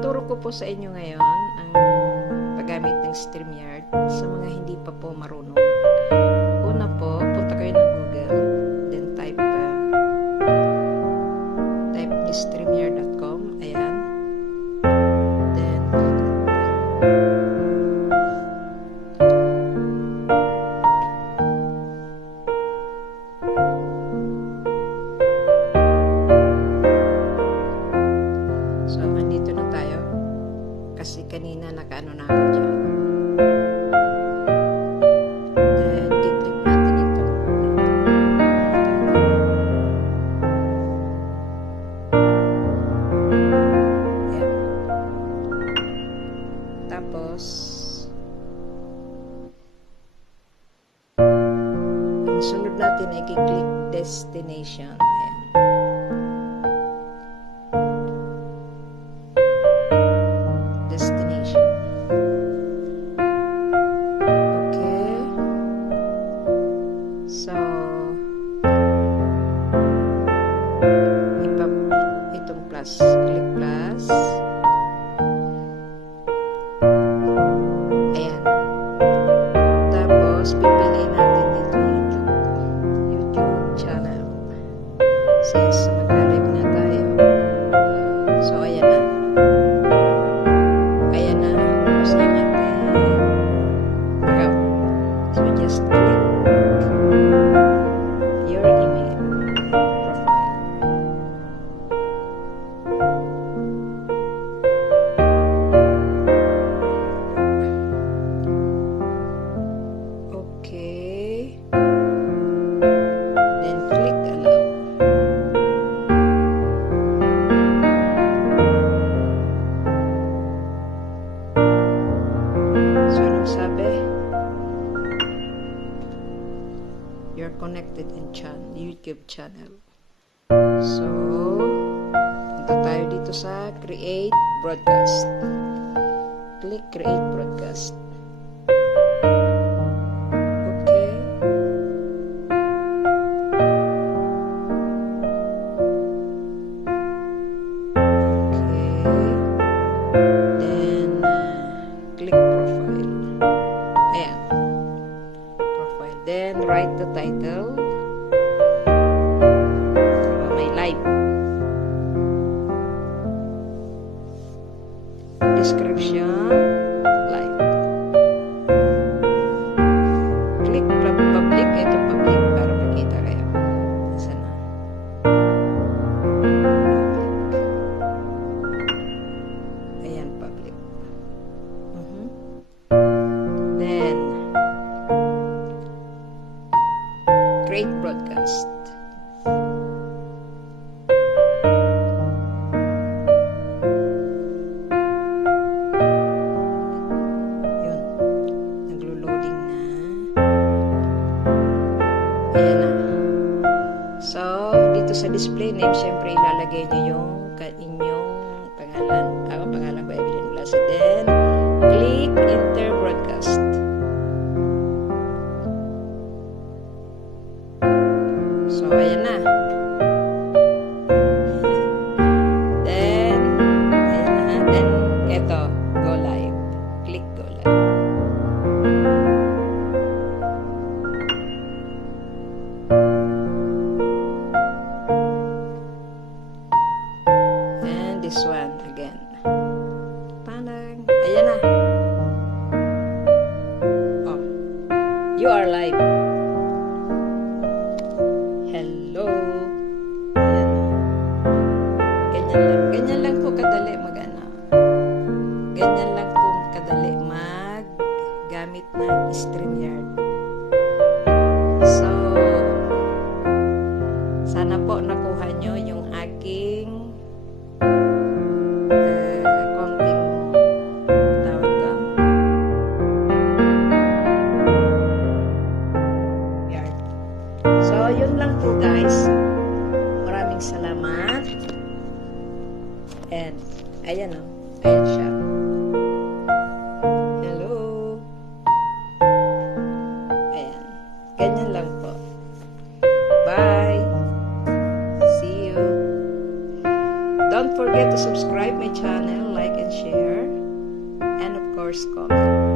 Ituturo ko po sa inyo ngayon ang paggamit ng StreamYard sa mga hindi pa po marunong. Una po, punta kayo ng Google, then type nyo streamyard.com, ayan. Then, so, andito na tayo. Kasi kanina nakaano na ako dyan. Then, i-click natin ito. Ayan. Tapos, ang sunod natin ay i-click destination. Ayan. Destination. Okay. So, itong plus. Click plus. Ayan. Tapos, pipiliin natin dito YouTube channel. Since mag-live na tayo. So, ayan na. Ayan na. Tapos yung ating account. So, just click your email profile. Okay. Then, click allow. So, anong sabi? You're connected in YouTube channel. So, punta tayo dito sa Create Broadcast. Click Create Broadcast. Okay. Okay. Then, click profile. Ayan. Profile. Then, write the title. May live. Description. Live. Click public. Ito public para makita kayo. Sana. Ayan, public. Then, create broadcast. Yun. Naglo-loading na. Ayan na. So, dito sa display name, syempre ilalagay nyo yung inyong pangalan. Ako, pangalan ko, Evelyn Blas. Then, click enter broadcast. So, ayan na. Then, ayan na. Then, eto, go live. Click go live. And this one again. Panang. Ayan na. Oh. You are live. Hello. Ayan. Ganyan lang po kadali mag-ano. Ganyan lang po kadali mag-gamit ng StreamYard. So, sana po nakuha nyo yung aking konting tawag ko. Yard. So, yun lang po guys. Maraming salamat. And, ayan o. Ayan siya. Hello. Ayan. Ganyan lang po. Bye. See you. Don't forget forget to subscribe my channel, like and share, and of course comment.